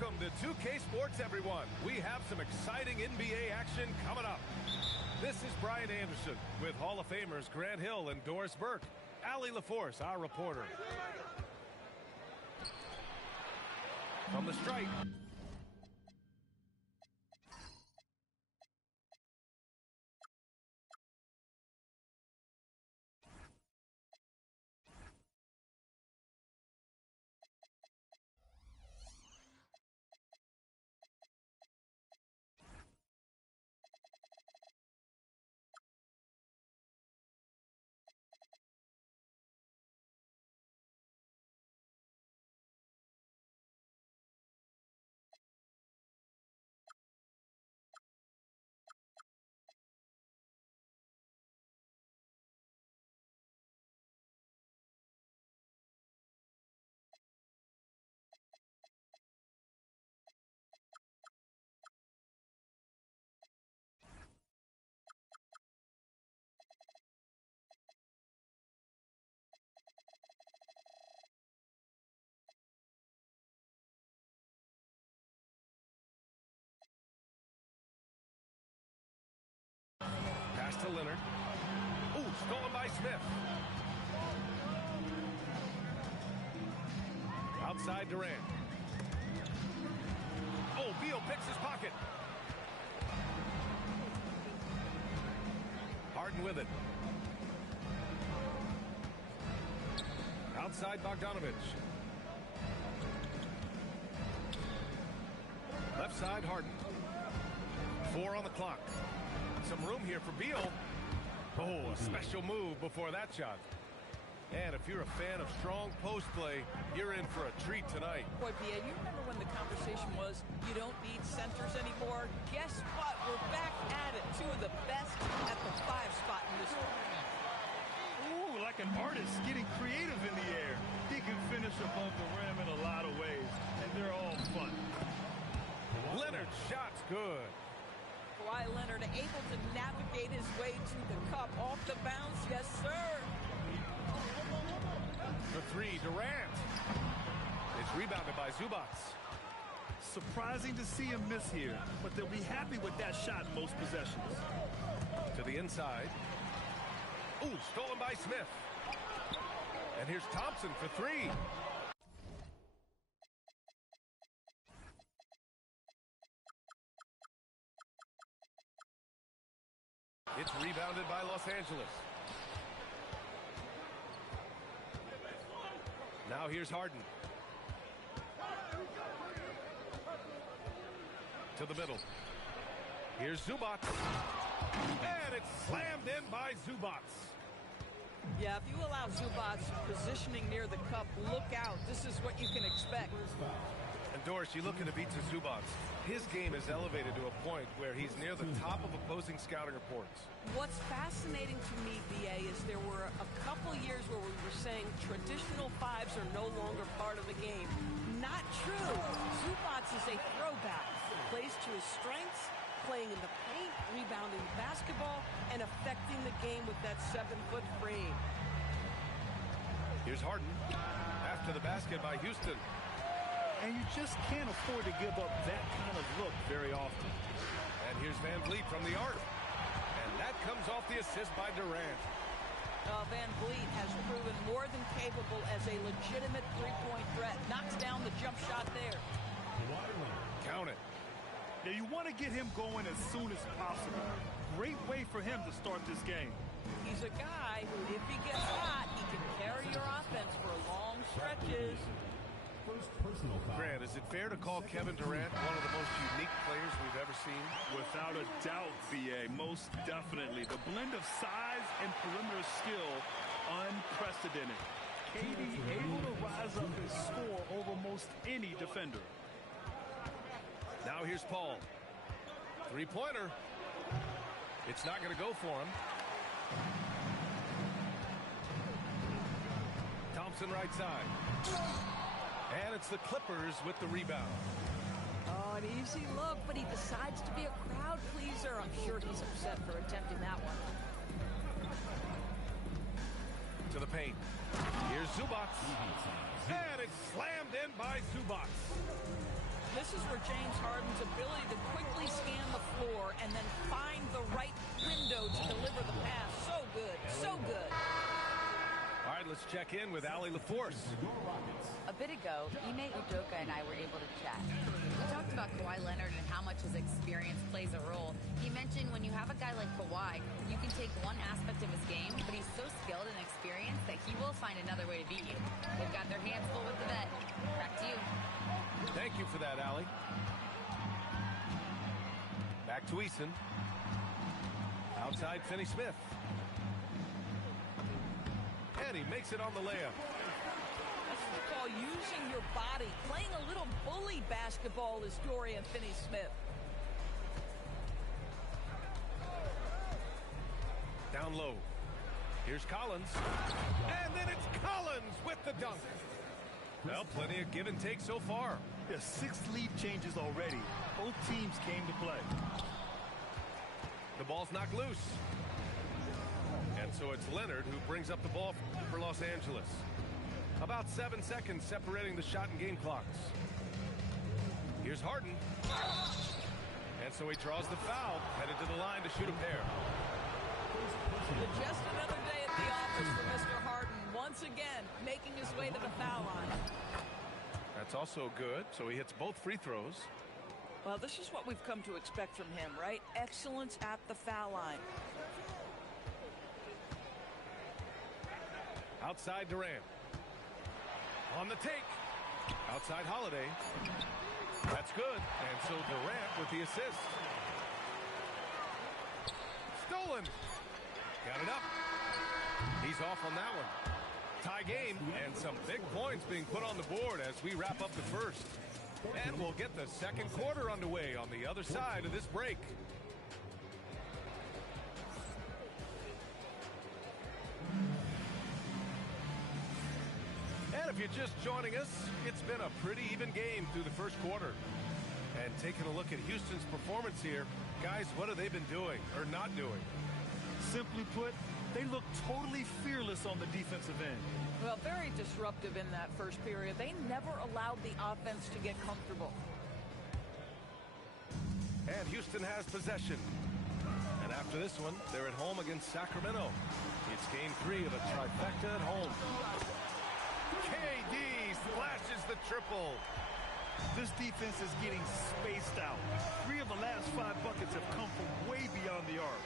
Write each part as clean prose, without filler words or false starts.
Welcome to 2K Sports, everyone. We have some exciting NBA action coming up. This is Brian Anderson with Hall of Famers Grant Hill and Doris Burke. Allie LaForce, our reporter. From the stripe. Pass to Leonard. Ooh, stolen by Smith. Outside Durant. Oh, Beal picks his pocket. Harden with it. Outside Bogdanovich. Left side Harden. 4 on the clock. Some room here for Beal. Oh, a special move before that shot. And if you're a fan of strong post play, you're in for a treat tonight. Boy, P.A., you remember when the conversation was, you don't need centers anymore? Guess what? We're back at it. Two of the best at the 5 spot in this tournament. Ooh, like an artist getting creative in the air. He can finish above the rim in a lot of ways, and they're all fun. Leonard's shot's good. Kawhi Leonard able to navigate his way to the cup off the bounce. Yes, sir. For 3, Durant. It's rebounded by Zubac. Surprising to see him miss here, but they'll be happy with that shot in most possessions. To the inside. Ooh, stolen by Smith. And here's Thompson for 3. It's rebounded by Los Angeles. Now here's Harden. To the middle. Here's Zubac. And it's slammed in by Zubac. Yeah, if you allow Zubac positioning near the cup, look out. This is what you can expect. And Doris, you look at Ivica Zubac. His game is elevated to a point where he's near the top of opposing scouting reports. What's fascinating to me, BA, is there were a couple years where we were saying traditional 5s are no longer part of the game. Not true. Zubac is a throwback. Plays to his strengths, playing in the paint, rebounding the basketball, and affecting the game with that 7-foot frame. Here's Harden. After the basket by Houston. And you just can't afford to give up that kind of look very often. And here's Van Vliet from the arc. And that comes off the assist by Durant. Van Vliet has proven more than capable as a legitimate three-point threat. Knocks down the jump shot there. Count it. Now you want to get him going as soon as possible. Great way for him to start this game. He's a guy who, if he gets hot, he can carry your offense for long stretches. Grant, is it fair to call Kevin Durant one of the most unique players we've ever seen? Without a doubt, B.A., most definitely. The blend of size and perimeter skill, unprecedented. KD able to rise up his score over most any defender. Now here's Paul. 3-pointer. It's not going to go for him. Thompson right side. And it's the Clippers with the rebound. Oh, an easy look, but he decides to be a crowd pleaser. I'm sure he's upset for attempting that one. To the paint. Here's Zubac. And it's slammed in by Zubac. This is where James Harden's ability to quickly scan the floor and then find the right window to deliver the pass. So good. So good. All right, let's check in with Allie LaForce. A bit ago, Ime Udoka and I were able to chat. We talked about Kawhi Leonard and how much his experience plays a role. He mentioned when you have a guy like Kawhi, you can take one aspect of his game, but he's so skilled and experienced that he will find another way to beat you. They've got their hands full with the vet. Back to you. Thank you for that, Allie. Back to Eason. Outside Finney-Smith. And he makes it on the layup. That's what we call using your body. Playing a little bully basketball is Dorian Finney-Smith. Down low. Here's Collins. And then it's Collins with the dunk. Well, plenty of give and take so far. There's 6 lead changes already. Both teams came to play. The ball's knocked loose. And so it's Leonard who brings up the ball for Los Angeles. About 7 seconds separating the shot and game clocks. Here's Harden. And so he draws the foul, headed to the line to shoot a pair. Just another day at the office for Mr. Harden. Once again, making his way to the foul line. That's also good, so he hits both free throws. Well, this is what we've come to expect from him, right? Excellence at the foul line. Outside Durant. On the take. Outside Holiday. That's good. And so Durant with the assist. Stolen. Got it up. He's off on that one. Tie game and some big points being put on the board as we wrap up the first. And we'll get the second quarter underway on the other side of this break. And if you're just joining us, it's been a pretty even game through the first quarter. And taking a look at Houston's performance here, guys, what have they been doing or not doing? Simply put, they look totally fearless on the defensive end. Well, very disruptive in that first period. They never allowed the offense to get comfortable. And Houston has possession. And after this one, they're at home against Sacramento. It's game 3 of a trifecta at home. KD splashes the triple. This defense is getting spaced out. 3 of the last 5 buckets have come from way beyond the arc.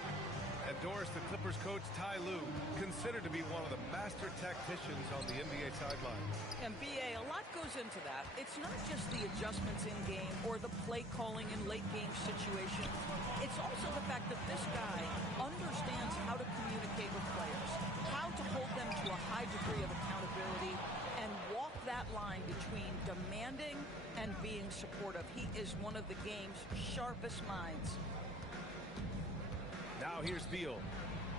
And Doris, the Clippers coach Ty Lue, considered to be one of the master tacticians on the NBA sideline. And BA, a lot goes into that. It's not just the adjustments in game or the play calling in late game situations. It's also the fact that this guy understands how to communicate with players, how to hold them to a high degree of accountability, and walk that line between demanding and being supportive. He is one of the game's sharpest minds. Now here's Beal.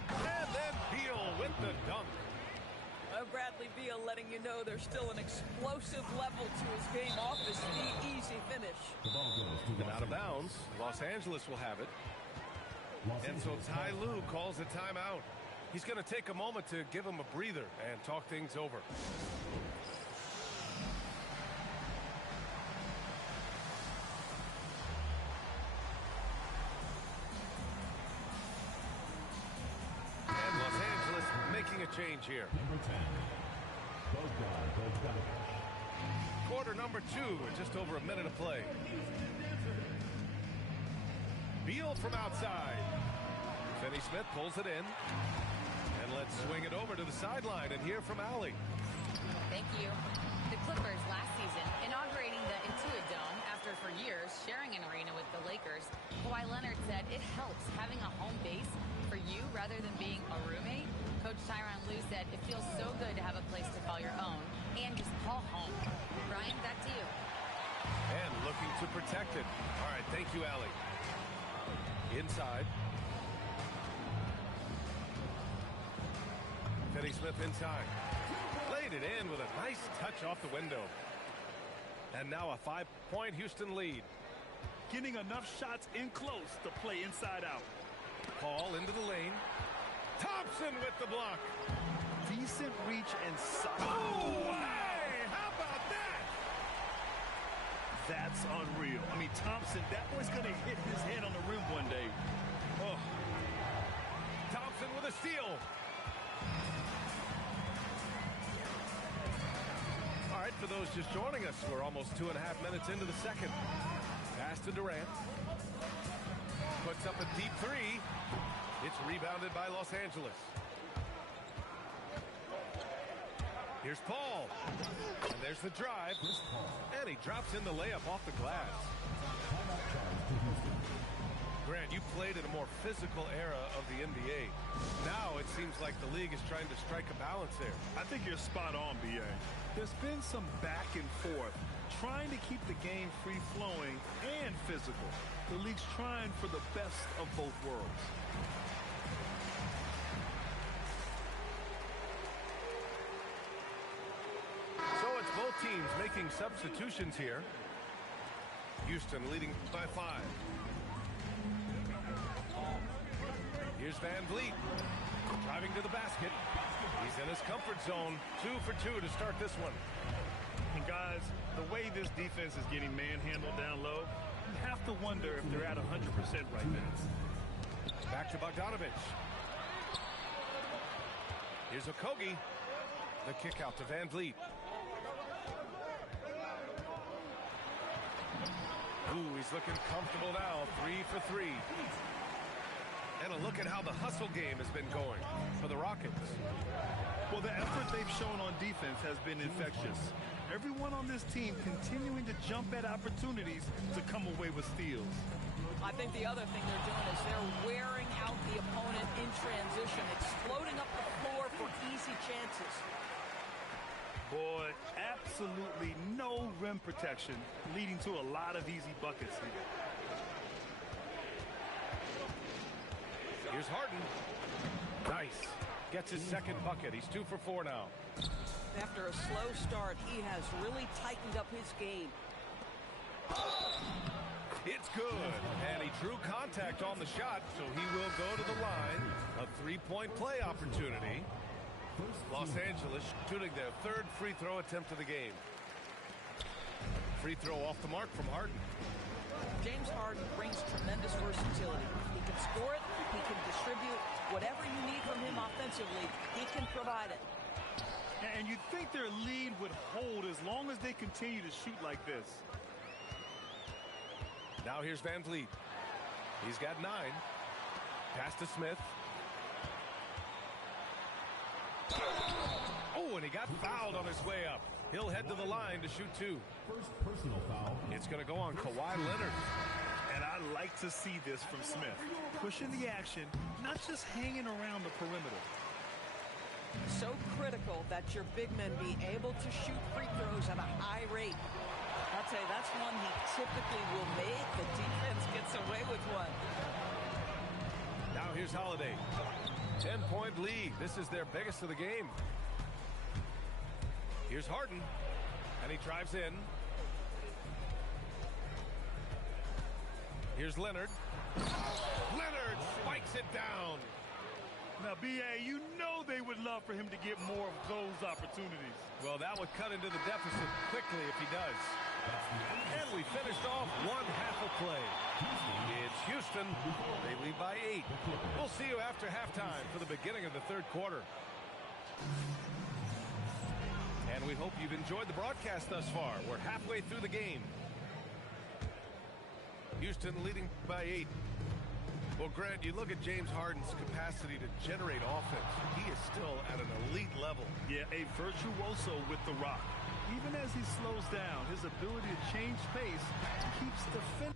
And then Beal with the dunk. Bradley Beal letting you know there's still an explosive level to his game off his feet. Easy finish. And out of bounds, Los Angeles will have it. And so Ty Lue calls a timeout. He's going to take a moment to give him a breather and talk things over. Making a change here. Number 10, Bogdan. Quarter number 2, just over a minute of play. Beal from outside. Finney-Smith pulls it in. And let's swing it over to the sideline and hear from Allie. Thank you. The Clippers last season inaugurating the Intuit Dome after for years sharing an arena with the Lakers. Kawhi Leonard said it helps having a home base for you rather than being a roommate. Coach Tyronn Lue said it feels so good to have a place to call your own and just call home. Brian, back to you. And looking to protect it. All right, thank you, Allie. Inside. Finney-Smith inside. Laid it in with a nice touch off the window. And now a 5-point Houston lead. Getting enough shots in close to play inside out. Paul into the lane. Thompson with the block. Decent reach and solid. Oh, hey, how about that? That's That's unreal. I mean, Thompson, that boy's going to hit his head on the rim one day. Oh. Thompson with a steal. All right, for those just joining us, we're almost 2.5 minutes into the second. Pass to Durant. Puts up a deep three. It's rebounded by Los Angeles. Here's Paul. And there's the drive. And he drops in the layup off the glass. Grant, you played in a more physical era of the NBA. Now it seems like the league is trying to strike a balance there. I think you're spot on, B.A. There's been some back and forth, trying to keep the game free-flowing and physical. The league's trying for the best of both worlds. So it's both teams making substitutions here. Houston leading by 5. Here's Van Vliet. Driving to the basket. He's in his comfort zone. 2 for 2 to start this one. And guys, the way this defense is getting manhandled down low, you have to wonder if they're at 100% right now. Back to Bogdanovic. Here's Okogie. The kick out to Van Vliet. Ooh, he's looking comfortable now. 3 for 3. And a look at how the hustle game has been going for the Rockets. Well, the effort they've shown on defense has been infectious. Everyone on this team continuing to jump at opportunities to come away with steals. I think the other thing they're doing is they're wearing out the opponent in transition, exploding up the floor for easy chances. Boy, absolutely no rim protection, leading to a lot of easy buckets here. Here's Harden. Nice. Gets his second bucket. He's 2 for 4 now. After a slow start, he has really tightened up his game. It's good. And he drew contact on the shot, so he will go to the line. A 3-point play opportunity. Los Angeles shooting their 3rd free throw attempt of the game. Free throw off the mark from Harden. James Harden brings tremendous versatility. He can score it, he can distribute. Whatever you need from him offensively, he can provide it. And you'd think their lead would hold as long as they continue to shoot like this. Now here's Van Vliet. He's got 9. Pass to Smith. Oh, and he got fouled on his way up. He'll head to the line to shoot 2. First personal foul. It's going to go on Kawhi Leonard. And I like to see this from Smith. Pushing the action, not just hanging around the perimeter. So critical that your big men be able to shoot free throws at a high rate. I'll tell you, that's one he typically will make. The defense gets away with one. Now here's Holiday. 10-point lead. This is their biggest of the game. Here's Harden, and he drives in. Here's Leonard. Leonard spikes it down. Now, B.A., you know they would love for him to get more of those opportunities. Well, that would cut into the deficit quickly if he does. And we finished off 1 half of play. It's Houston. They lead by 8. We'll see you after halftime for the beginning of the 3rd quarter. And we hope you've enjoyed the broadcast thus far. We're halfway through the game. Houston leading by 8. Well, Grant, you look at James Harden's capacity to generate offense. He is still at an elite level. Yeah, a virtuoso with the rock. Even as he slows down, his ability to change pace keeps defenders.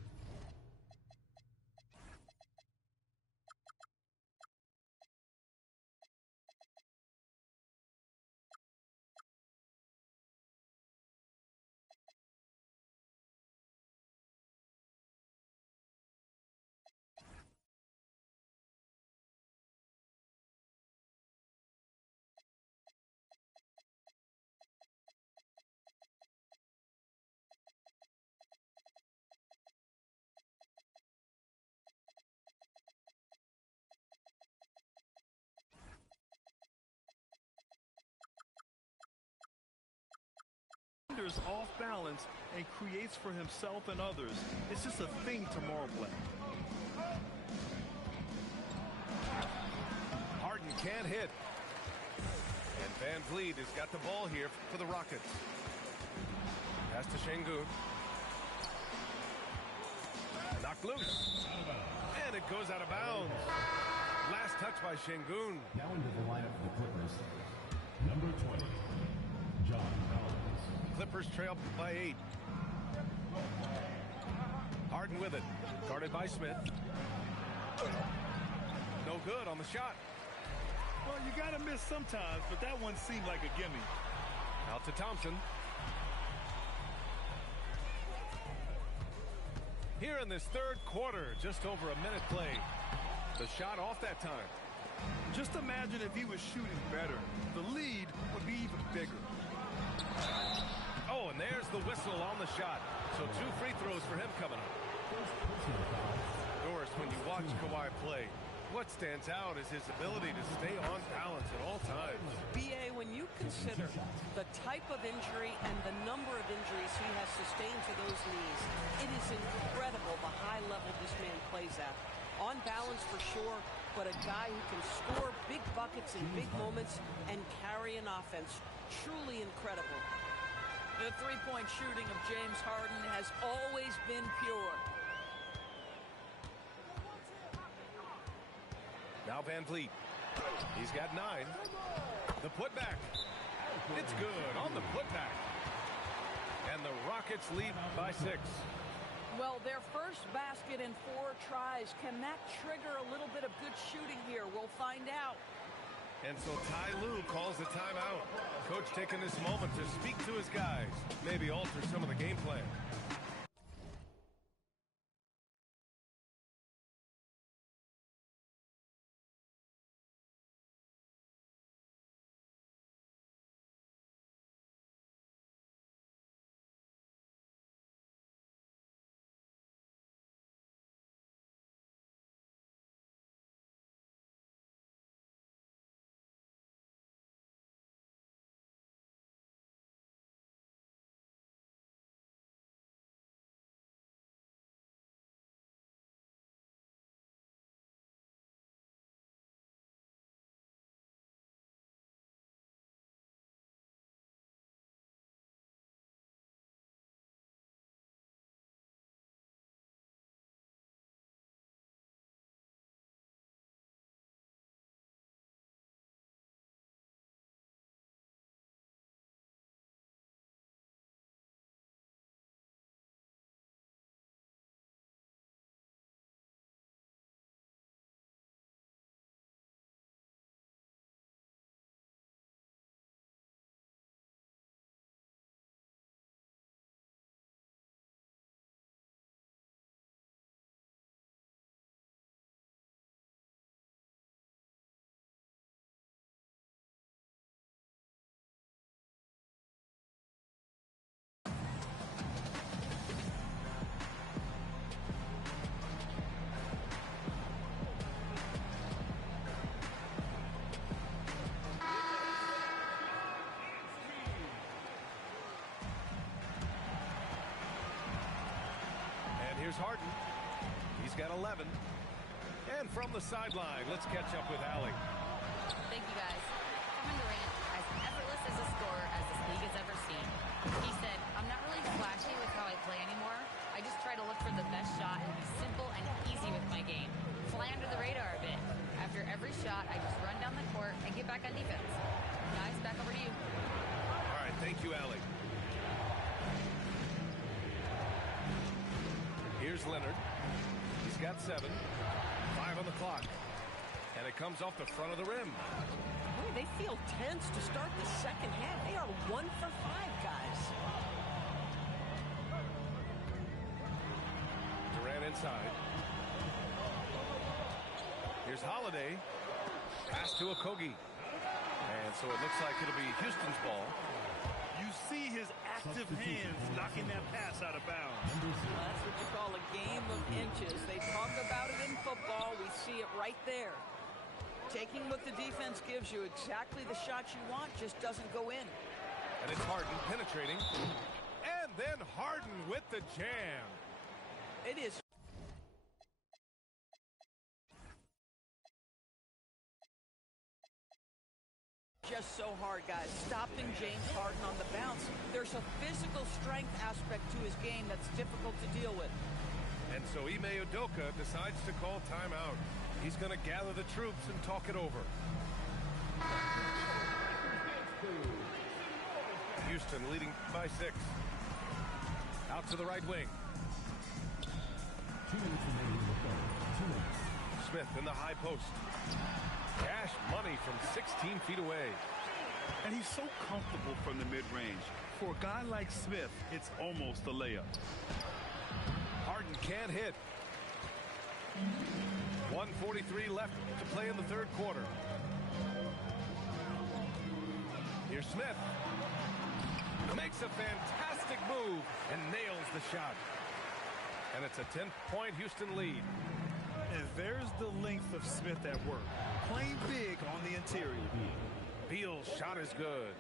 defenders off balance and creates for himself and others. It's just a thing tomorrow play. Harden can't hit. And Van Vliet has got the ball here for the Rockets. Pass to Şengün. Knocked loose. And it goes out of bounds. Last touch by Şengün. Now into the lineup for the Clippers. Number 20, John Collins. Clippers trail by 8. Harden with it. Guarded by Smith. No good on the shot. Well, you got to miss sometimes, but that one seemed like a gimme. Out to Thompson. Here in this third quarter, just over a minute played. The shot off that time. Just imagine if he was shooting better. The lead would be even bigger. Oh, and there's the whistle on the shot. So 2 free throws for him coming up. Doris, when you watch Kawhi play, what stands out is his ability to stay on balance at all times. B.A., when you consider the type of injury and the number of injuries he has sustained to those knees, it is incredible the high level this man plays at. On balance for sure, but a guy who can score big buckets in big moments and carry an offense. Truly incredible. The three-point shooting of James Harden has always been pure. Now Van Vliet. He's got 9. The putback. It's good on the putback. And the Rockets lead by 6. Well, their first basket in 4 tries. Can that trigger a little bit of good shooting here? We'll find out. And so Ty Lue calls the timeout. Coach taking this moment to speak to his guys. Maybe alter some of the game plan. Here's Harden. He's got 11. And from the sideline, let's catch up with Allie. Thank you, guys. Kevin Durant, as effortless as a scorer as this league has ever seen. He said, I'm not really flashy with how I play anymore. I just try to look for the best shot and be simple and easy with my game. Fly under the radar a bit. After every shot, I just run down the court and get back on defense. Guys, back over to you. All right, thank you, Allie. Here's Leonard. He's got 7. 5 on the clock. And it comes off the front of the rim. Boy, they feel tense to start the second half. They are 1 for 5, guys. Durant inside. Here's Holiday. Pass to Okogie. And so it looks like it'll be Houston's ball. You see his active hands knocking that pass out of bounds. That's what you call a game of inches. They talk about it in football. We see it right there. Taking what the defense gives you, exactly the shot you want, just doesn't go in. And it's Harden penetrating. then Harden with the jam. It is just so hard, guys. Stopping James Harden on the bounce. There's a physical strength aspect to his game that's difficult to deal with. And so Ime Udoka decides to call timeout. He's going to gather the troops and talk it over. Houston leading by 6. Out to the right wing. 2 minutes remaining in the third. 2 minutes. Smith in the high post. Cash money from 16 feet away. And he's so comfortable from the mid-range. For a guy like Smith, it's almost a layup. Harden can't hit. 1:43 left to play in the third quarter. Here's Smith. Makes a fantastic move and nails the shot. And it's a 10-point Houston lead. And there's the length of Smith at work. Playing big on the interior. Beal's shot is good.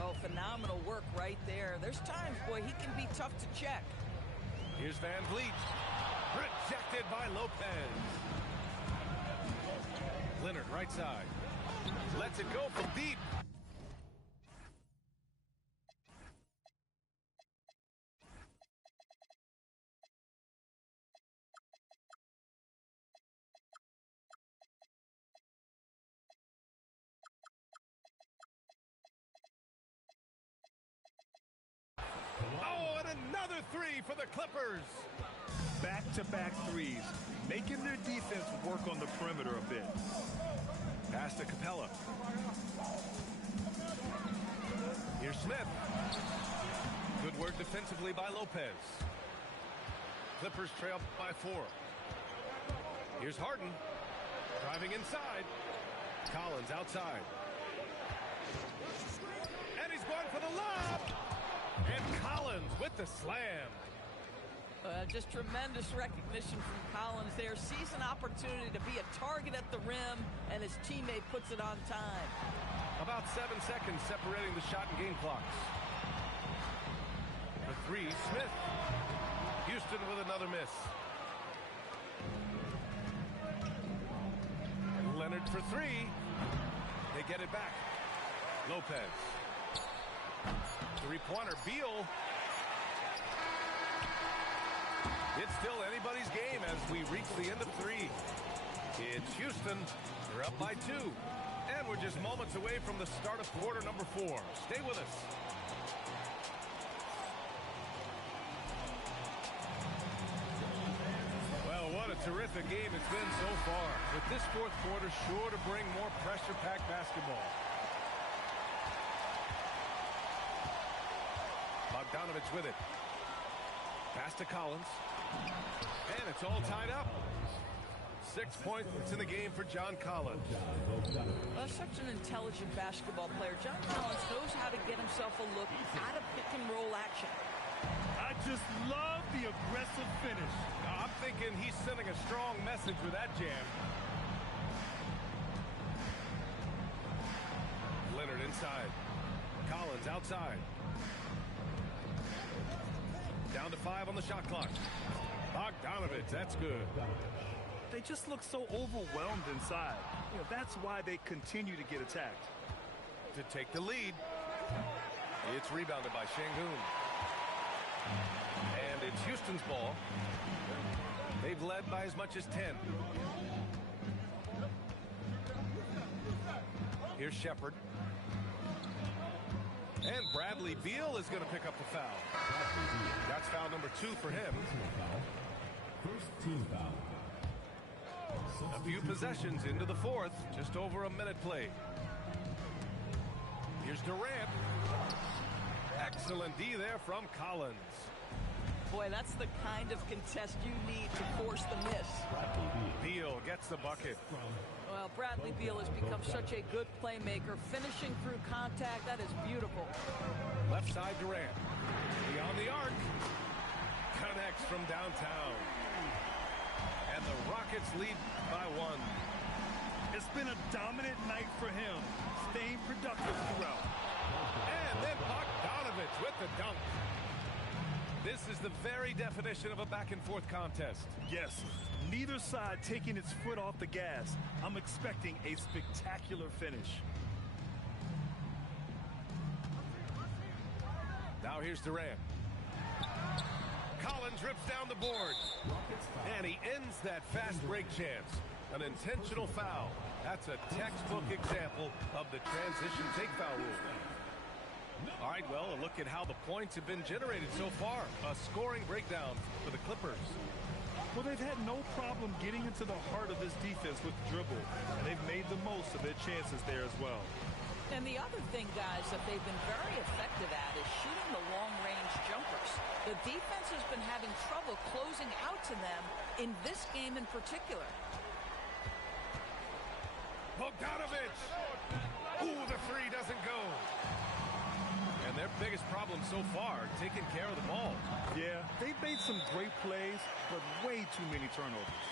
Oh, phenomenal work right there. There's times, boy, he can be tough to check. Here's Van Vliet. Rejected by Lopez. Leonard right side. Lets it go from deep. Oh, and another three for the Clippers. Back-to-back threes, making their defense work on the perimeter a bit. Pass to Capella. Here's Smith. Good work defensively by Lopez. Clippers trail by 4. Here's Harden. Driving inside. Collins outside. And he's going for the lob. And Collins with the slam. Just tremendous recognition from Collins there. Sees an opportunity to be a target at the rim, and his teammate puts it on time. About 7 seconds separating the shot and game clocks. For 3, Smith. Houston with another miss. Leonard for 3. They get it back. Lopez. Three-pointer. Beal. It's still anybody's game as we reach the end of 3. It's Houston. They're up by 2. And we're just moments away from the start of quarter number 4. Stay with us. Well, what a terrific game it's been so far. With this fourth quarter sure to bring more pressure-packed basketball. Bogdanovich with it. Pass to Collins. And it's all tied up. 6 points in the game for John Collins. Such an intelligent basketball player. John Collins knows how to get himself a look out of pick-and-roll action. I just love the aggressive finish. I'm thinking he's sending a strong message with that jam. Leonard inside. Collins outside. Down to 5 on the shot clock. Bogdanovich, that's good. They just look so overwhelmed inside. You know, that's why they continue to get attacked. To take the lead. It's rebounded by Şengün. And it's Houston's ball. They've led by as much as 10. Here's Shepherd. And Bradley Beal is going to pick up the foul. That's foul number 2 for him. First team foul. A few possessions into the fourth. Just over a minute played. Here's Durant. Excellent D there from Collins. Boy, that's the kind of contest you need to force the miss. Beal gets the bucket. Well, Bradley Beal has become such a good playmaker. Finishing through contact, that is beautiful. Left side Durant. Beyond the arc. Connects from downtown. And the Rockets lead by 1. It's been a dominant night for him, staying productive throughout. And then Bogdanovich with the dunk. This is the very definition of a back-and-forth contest. Yes, neither side taking its foot off the gas. I'm expecting a spectacular finish. Now here's Durant. Collins rips down the board. And he ends that fast break chance. An intentional foul. That's a textbook example of the transition take foul rule. All right, well, a look at how the points have been generated so far. A scoring breakdown for the Clippers. Well, they've had no problem getting into the heart of this defense with dribble, and they've made the most of their chances there as well. And the other thing, guys, that they've been very effective at is shooting the long-range jumpers. The defense has been having trouble closing out to them in this game in particular. Bogdanovic! Ooh, the three doesn't go. And their biggest problem so far, taking care of the ball. Yeah, they've made some great plays, but way too many turnovers.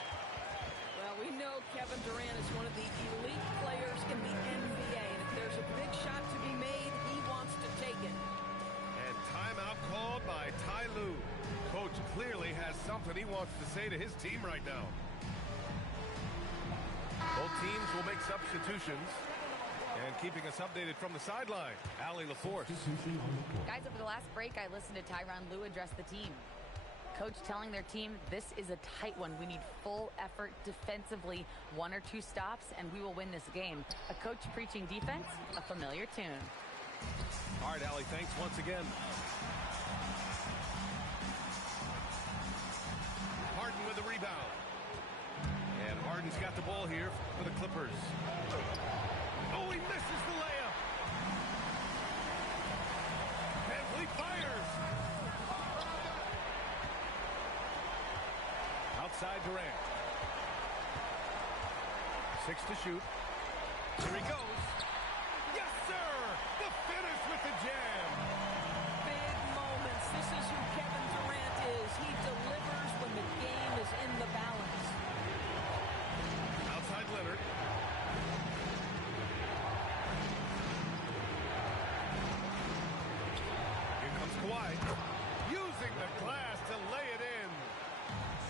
Well, we know Kevin Durant is one of the elite players in the NBA, and if there's a big shot to be made, he wants to take it. And timeout called by Ty Lue. Coach clearly has something he wants to say to his team right now. Both teams will make substitutions. And keeping us updated from the sideline, Allie LaForce. Guys, over the last break, I listened to Tyronn Lue address the team. Coach telling their team, this is a tight one. We need full effort defensively, 1 or 2 stops, and we will win this game. A coach preaching defense, a familiar tune. All right, Allie, thanks once again. Harden with the rebound. And Harden's got the ball here for the Clippers. Oh, he misses the layup. Hensley fires. Outside Durant. 6 to shoot. Here he goes. Yes, sir! The finish with the jam. Big moments. This is who Kevin Durant is. He delivers when the game is in the balance. Outside Leonard. Here comes Kawhi. Using the glass to lay it in.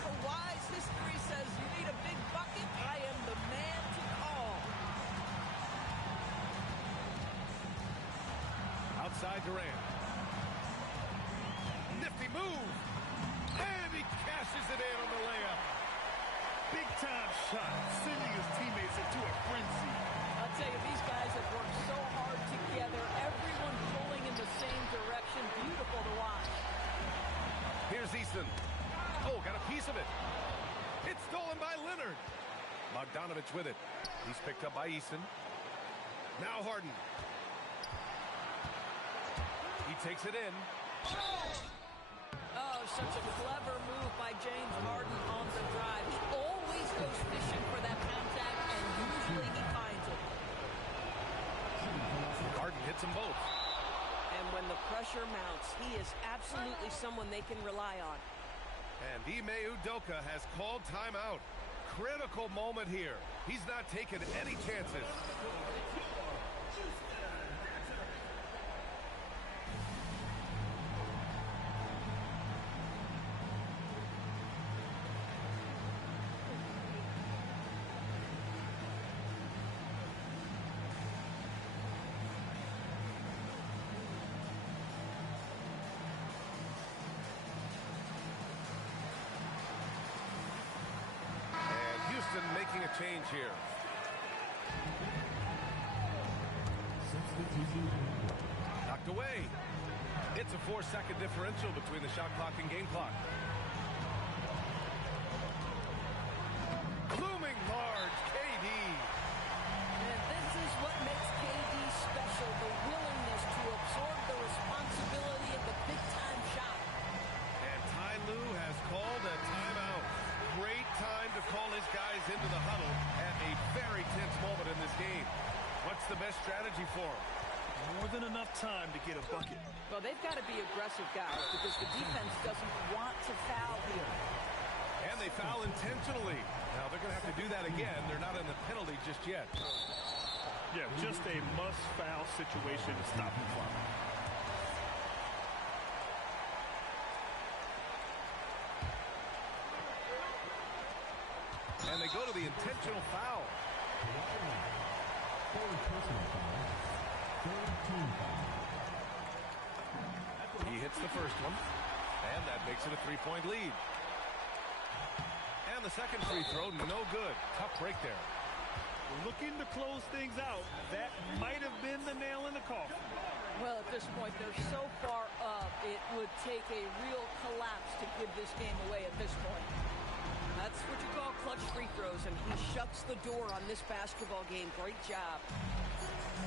Kawhi's history says you need a big bucket. I am the man to call. Outside Durant. Nifty move. And he cashes it in on the layup. Big-time shot, sending his teammates into a frenzy. I'll tell you, these guys have worked so hard together. Everyone pulling in the same direction. Beautiful to watch. Here's Easton. Oh, got a piece of it. It's stolen by Leonard. Bogdanovic with it. He's picked up by Easton. Now Harden. He takes it in. Oh, such a clever move by James Harden on the drive. He always goes fishing for that contact, and usually he finds it. Harden hits them both. And when the pressure mounts, he is absolutely someone they can rely on. And Ime Udoka has called timeout. Critical moment here. He's not taking any chances. Making a change here. Knocked away. It's a 4-second differential between the shot clock and game clock. Looming large, KD. And this is what makes KD special, the willingness to absorb the responsibility of the big-time shot. And Ty Lue has called a timeout. Great time to call his guys into the huddle at a very tense moment in this game. What's the best strategy for him? More than enough time to get a bucket. Well, they've got to be aggressive, guys, because the defense doesn't want to foul here. And they foul intentionally. Now, they're going to have to do that again. They're not in the penalty just yet. Yeah, just a must-foul situation to stop the clock. go to the intentional foul. Third personal foul. Third team foul. He hits the first one, and that makes it a 3-point lead. And the second free throw, no good. Tough break there. Looking to close things out. That might have been the nail in the coffin. Well, at this point, they're so far up, it would take a real collapse to give this game away at this point. That's what you call clutch free throws, and he shuts the door on this basketball game. Great job.